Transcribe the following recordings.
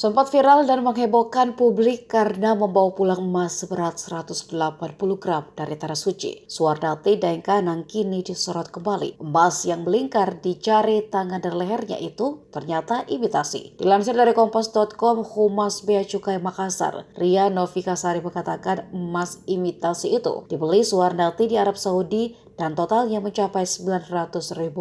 Sempat viral dan menghebohkan publik karena membawa pulang emas seberat 180 gram dari Tanah Suci. Suwarnati Daengkanang kini disorot kembali. Emas yang melingkar di jari tangan dan lehernya itu ternyata imitasi. Dilansir dari Kompas.com, Humas Bea Cukai Makassar, Ria Novikasari mengatakan emas imitasi itu dibeli Suwarnati di Arab Saudi dan totalnya mencapai Rp900.000.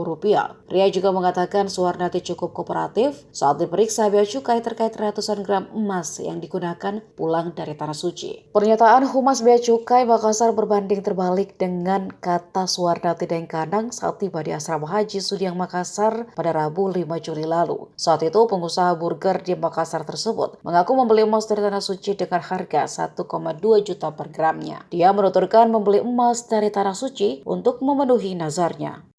Ria juga mengatakan Suwarnati cukup kooperatif saat diperiksa Bea Cukai terkait ratusan gram emas yang digunakan pulang dari Tanah Suci. Pernyataan Humas Bea Cukai Makassar berbanding terbalik dengan kata Suwarnati Daengkanang saat tiba di Asrama Haji Sudiang Makassar pada Rabu 5 Juli lalu. Saat itu pengusaha burger di Makassar tersebut mengaku membeli emas dari Tanah Suci dengan harga 1,2 juta per gramnya. Dia menuturkan membeli emas dari Tanah Suci untuk memenuhi nazarnya.